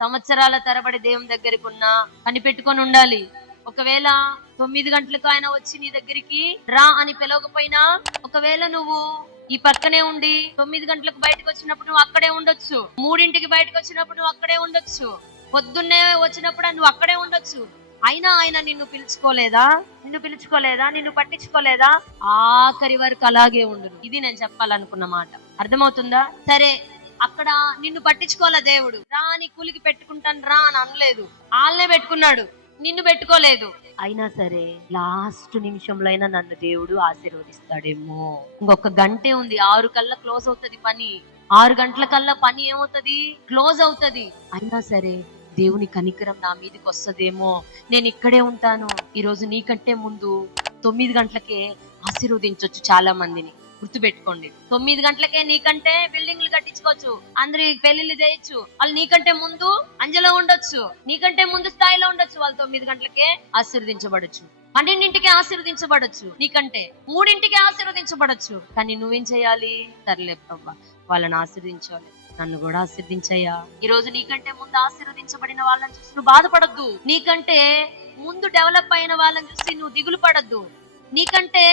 సంవత్సరాల తరబడి దేవుని దగ్గరికి ఉన్నా కనిపెట్టుకొని ఉండాలి. ఒకవేళ 9 గంటలకు ఆయన వచ్చి నీ దగ్గరికి రా అని పిలవకపోయినా, ఒకవేళ నువ్వు ఈ పక్కనే ఉండి 9 గంటలకు బయటకు వచ్చినప్పుడు నువ్వు అక్కడే ఉండొచ్చు, 3ంటికి బయటకు వచ్చినప్పుడు నువ్వు అక్కడే ఉండొచ్చు, పొద్దున్నే వచ్చినప్పుడు నువ్వు అక్కడే ఉండొచ్చు. అయినా ఆయన నిన్ను పిలుచుకోలేదా? నిన్ను పట్టించుకోలేదా? ఆఖరి వరకు అలాగే ఉండును. ఇది నేను చెప్పాలనుకున్న మాట. అర్థమవుతుందా? సరే, అక్కడ నిన్ను పట్టించుకోలే దేవుడు. రా అని కూలికి పెట్టుకుంటాను రా అని అనలేదు, వాళ్ళనే పెట్టుకున్నాడు, నిన్ను పెట్టుకోలేదు. అయినా సరే లాస్ట్ నిమిషంలో అయినా నన్ను దేవుడు ఆశీర్వదిస్తాడేమో. ఇంకొక గంటే ఉంది, 6 కల్లా క్లోజ్ అవుతుంది పని. 6 గంటల కల్లా పని ఏమవుతుంది? క్లోజ్ అవుతుంది. అయినా సరే దేవుని కనికరం నా మీదకి వస్తుందేమో, నేను ఇక్కడే ఉంటాను. ఈరోజు నీకంటే ముందు 9 గంటలకే ఆశీర్వదించవచ్చు చాలా మందిని. గుర్తుపెట్టుకోండి, 9 గంటలకే నీకంటే బిల్డింగ్లు కట్టించుకోవచ్చు, అందరికి పెళ్లిళ్ళు చేయొచ్చు. వాళ్ళు నీకంటే ముందు అంజలో ఉండొచ్చు, నీకంటే ముందు స్థాయిలో ఉండొచ్చు. వాళ్ళు 9 గంటలకే ఆశీర్వదించబడచ్చు, 12ంటికే ఆశీర్వదించబడచ్చు, నీకంటే 3ంటికే ఆశీర్వదించబడచ్చు. కానీ నువ్వేం చేయాలి? సర్లే ప్రభా, వాళ్ళని ఆశీర్వదించాలి, నన్ను కూడా ఆశీర్వదించయ్యా. ఈ రోజు నీకంటే ముందు ఆశీర్వదించబడిన వాళ్ళని చూసి నువ్వు బాధపడద్దు, నీకంటే ముందు డెవలప్ అయిన వాళ్ళని చూసి నువ్వు దిగులు పడద్దు, నీకంటే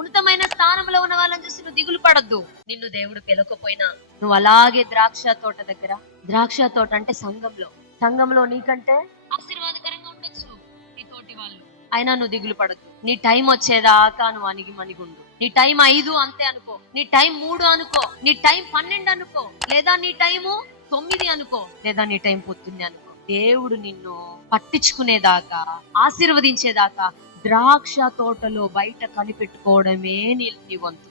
ఉన్నతమైన స్థానంలో ఉన్న వాళ్ళని చూసి నువ్వు దిగులు పడద్దు. నిన్ను దేవుడు పిలకపోయినా నువ్వు అలాగే ద్రాక్ష తోట దగ్గర, ద్రాక్ష తోట అంటే సంఘంలో నీకంటే ఆశీర్వాదకరంగా ఉండొచ్చు నీ తోటి వాళ్ళు, అయినా నువ్వు దిగులు పడద్దు. నీ టైం వచ్చేదాకా నువ్వు మణిగుండు. నీ టైం 5 అంతే అనుకో, నీ టైం 3 అనుకో, నీ టైం 12 అనుకో, లేదా నీ టైము 9 అనుకో, లేదా నీ టైం పొద్దున్నే అనుకో. దేవుడు నిన్ను పట్టించుకునేదాకా, ఆశీర్వదించేదాకా ద్రాక్ష తోటలో బయట కనిపెట్టుకోవడమే నీ వంతు.